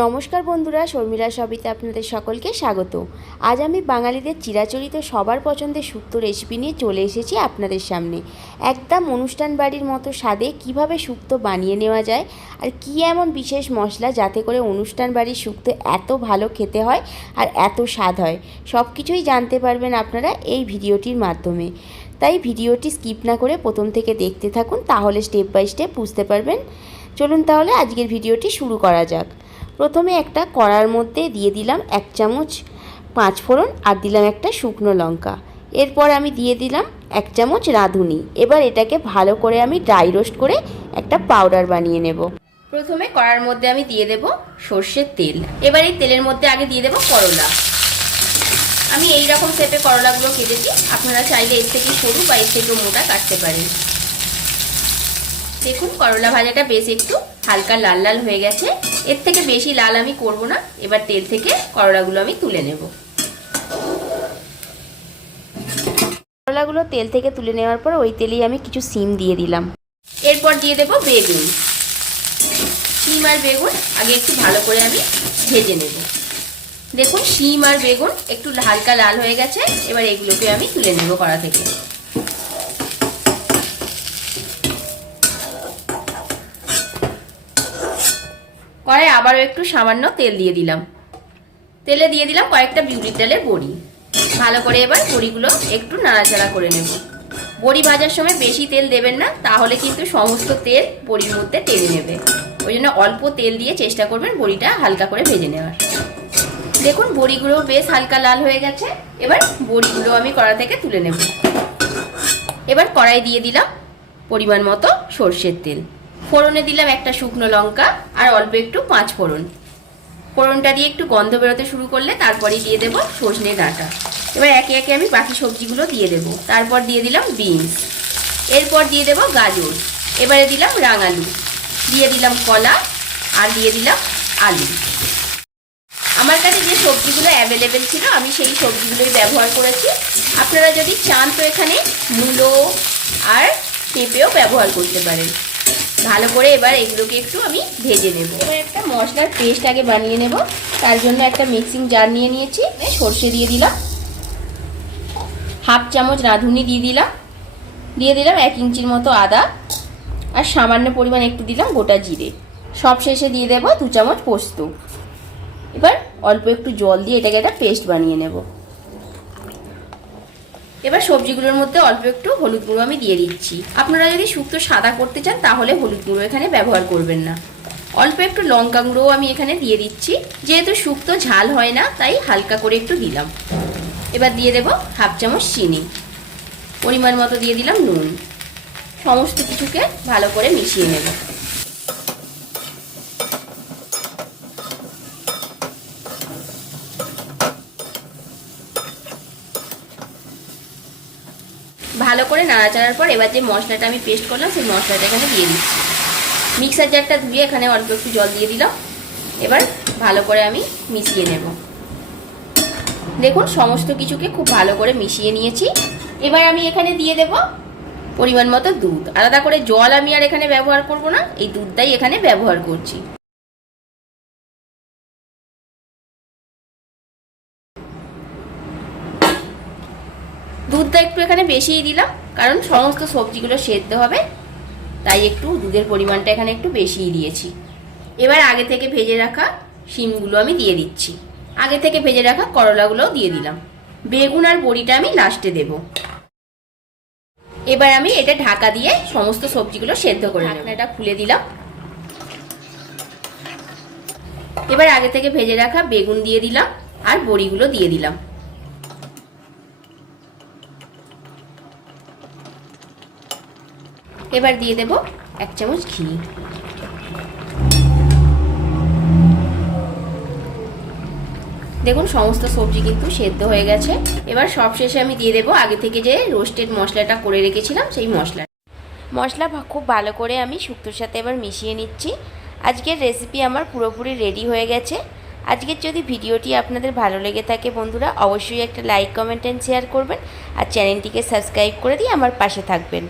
নমস্কার বন্ধুরা, শর্মিলা সবিতে আপনাদের সকলকে স্বাগত। আজ আমি বাঙালিদের চিরাচরিত, সবার পছন্দের শুক্তো রেসিপি নিয়ে চলে এসেছি আপনাদের সামনে। একদম অনুষ্ঠান বাড়ির মতো স্বাদে কীভাবে শুক্তো বানিয়ে নেওয়া যায় আর কী এমন বিশেষ মশলা যাতে করে অনুষ্ঠান বাড়ির শুক্তো এত ভালো খেতে হয় আর এত স্বাদ হয় সব কিছুই জানতে পারবেন আপনারা এই ভিডিওটির মাধ্যমে। তাই ভিডিওটি স্কিপ না করে প্রথম থেকে দেখতে থাকুন, তাহলে স্টেপ বাই স্টেপ বুঝতে পারবেন। চলুন তাহলে আজকের ভিডিওটি শুরু করা যাক। প্রথমে একটা কড়ার মধ্যে দিয়ে দিলাম এক চামচ পাঁচ ফোড়ন আর দিলাম একটা শুকনো লঙ্কা। এরপর আমি দিয়ে দিলাম এক চামচ রাঁধুনি। এবার এটাকে ভালো করে আমি ড্রাই রোস্ট করে একটা পাউডার বানিয়ে নেব। প্রথমে কড়ার মধ্যে আমি দিয়ে দেব সর্ষের তেল। এবার এই তেলের মধ্যে আগে দিয়ে দেব করলা। আমি এই রকম শেপে করলাগুলো কেটেছি আপনারা চাইলে এর থেকে সরু বা এর থেকে মোটা কাটতে পারেন। দেখুন, করলা ভাজাটা বেশ একটু হালকা লাল লাল হয়ে গেছে। এর থেকে বেশি লাল আমি করব না। এবার তেল থেকে করলাগুলো আমি তুলে নেব। করলাগুলো তেল থেকে তুলে নেওয়ার পর ওই তেলেই আমি কিছু সিম দিয়ে দিলাম। এরপর দিয়ে দেব বেগুন। শিম আর বেগুন আগে একটু ভালো করে আমি ভেজে নেব। দেখুন, শিম আর বেগুন একটু হালকা লাল হয়ে গেছে। এবার এগুলোকে আমি তুলে নেব কড়া থেকে। কড়াই আবারও একটু সামান্য তেল দিয়ে দিলাম। তেলে দিয়ে দিলাম কয়েকটা বিউলির ডালের বড়ি। ভালো করে এবার বড়িগুলো একটু নাড়াচাড়া করে নেব। বড়ি ভাজার সময় বেশি তেল দেবেন না, তাহলে কিন্তু সমস্ত তেল বড়ির মধ্যে টেনে নেবে। ওই জন্য অল্প তেল দিয়ে চেষ্টা করবেন বড়িটা হালকা করে ভেজে নেওয়ার। দেখুন, বড়িগুলো বেশ হালকা লাল হয়ে গেছে। এবার বড়িগুলো আমি কড়া থেকে তুলে নেব। এবার কড়াই দিয়ে দিলাম পরিমাণ মতো সর্ষের তেল। ফোড়নে দিলাম একটা শুকনো লঙ্কা আর অল্প একটু পাঁচ ফোড়ন। ফোড়নটা দিয়ে একটু গন্ধ বেরোতে শুরু করলে তারপরে দিয়ে দেবো সজনে ডাঁটা। এবার একে একে আমি বাকি সবজিগুলো দিয়ে দেবো। তারপর দিয়ে দিলাম বিনস। এরপর দিয়ে দেবো গাজর। এবারে দিলাম রাঙালু। দিয়ে দিলাম কলা আর দিয়ে দিলাম আলু। আমার কাছে যে সবজিগুলো অ্যাভেলেবেল ছিল, আমি সেই সবজিগুলোই ব্যবহার করেছি। আপনারা যদি চান তো এখানে মূলো আর পেঁপেও ব্যবহার করতে পারেন। ভালো করে এবার এগুলোকে একটু আমি ভেজে নেব। এবার একটা মশলার পেস্ট আগে বানিয়ে নেব। তার জন্য একটা মিক্সিং জার নিয়ে নিয়েছি। সর্ষে দিয়ে দিলাম। হাফ চামচ রাঁধুনি দিয়ে দিলাম। দিয়ে দিলাম এক ইঞ্চির মতো আদা। আর সামান্য পরিমাণ একটু দিলাম গোটা জিরে। সব শেষে দিয়ে দেবো দু চামচ পোস্ত। এবার অল্প একটু জল দিয়ে এটাকে একটা পেস্ট বানিয়ে নেব। এবার সবজিগুলোর মধ্যে অল্প একটু হলুদ গুঁড়ো আমি দিয়ে দিচ্ছি। আপনারা যদি শুক্তো সাদা করতে চান, তাহলে হলুদ গুঁড়ো এখানে ব্যবহার করবেন না। অল্প একটু লঙ্কা গুঁড়োও আমি এখানে দিয়ে দিচ্ছি। যেহেতু শুক্তো ঝাল হয় না, তাই হালকা করে একটু দিলাম। এবার দিয়ে দেব হাফ চামচ চিনি। পরিমাণ মতো দিয়ে দিলাম নুন। সমস্ত কিছুকে ভালো করে মিশিয়ে নেব। ভালো করে নাড়াচাড়ার পর এবার যে মশলাটা আমি পেস্ট করলাম, সেই মশলাটা এখানে দিয়ে দিচ্ছি। মিক্সার জারটা ধুয়ে এখানে অল্প একটু জল দিয়ে দিলাম। এবার ভালো করে আমি মিশিয়ে নেব। দেখুন, সমস্ত কিছুকে খুব ভালো করে মিশিয়ে নিয়েছি। এবার আমি এখানে দিয়ে দেব পরিমাণ মতো দুধ। আলাদা করে জল আমি আর এখানে ব্যবহার করব না, এই দুধটাই এখানে ব্যবহার করছি। দুধটা একটু এখানে বেশিই দিলাম কারণ সমস্ত সবজিগুলো সেদ্ধ হবে তাই একটু দুধের পরিমাণটা এখানে একটু বেশিই দিয়েছি। এবার আগে থেকে ভেজে রাখা শিমগুলো আমি দিয়ে দিচ্ছি। আগে থেকে ভেজে রাখা করলাগুলোও দিয়ে দিলাম। বেগুন আর বড়িটা আমি লাস্টে দেব। এবার আমি এটা ঢাকা দিয়ে সমস্ত সবজিগুলো সেদ্ধ করে নেব। এটা খুলে দিলাম। এবার আগে থেকে ভেজে রাখা বেগুন দিয়ে দিলাম আর বড়িগুলো দিয়ে দিলাম। এবার দিয়ে দেব এক চামচ ঘি। দেখুন, সমস্ত সবজি কিন্তু সেদ্ধ হয়ে গেছে। এবার সব শেষে আমি দিয়ে দেবো আগে থেকে যে রোস্টেড মশলাটা করে রেখেছিলাম, সেই মশলা। মশলা খুব ভালো করে আমি শুক্তোর সাথে এবার মিশিয়ে নিচ্ছি। আজকের রেসিপি আমার পুরোপুরি রেডি হয়ে গেছে। আজকের যদি ভিডিওটি আপনাদের ভালো লেগে থাকে বন্ধুরা, অবশ্যই একটা লাইক কমেন্ট অ্যান্ড শেয়ার করবেন। আর চ্যানেলটিকে সাবস্ক্রাইব করে দিয়ে আমার পাশে থাকবেন।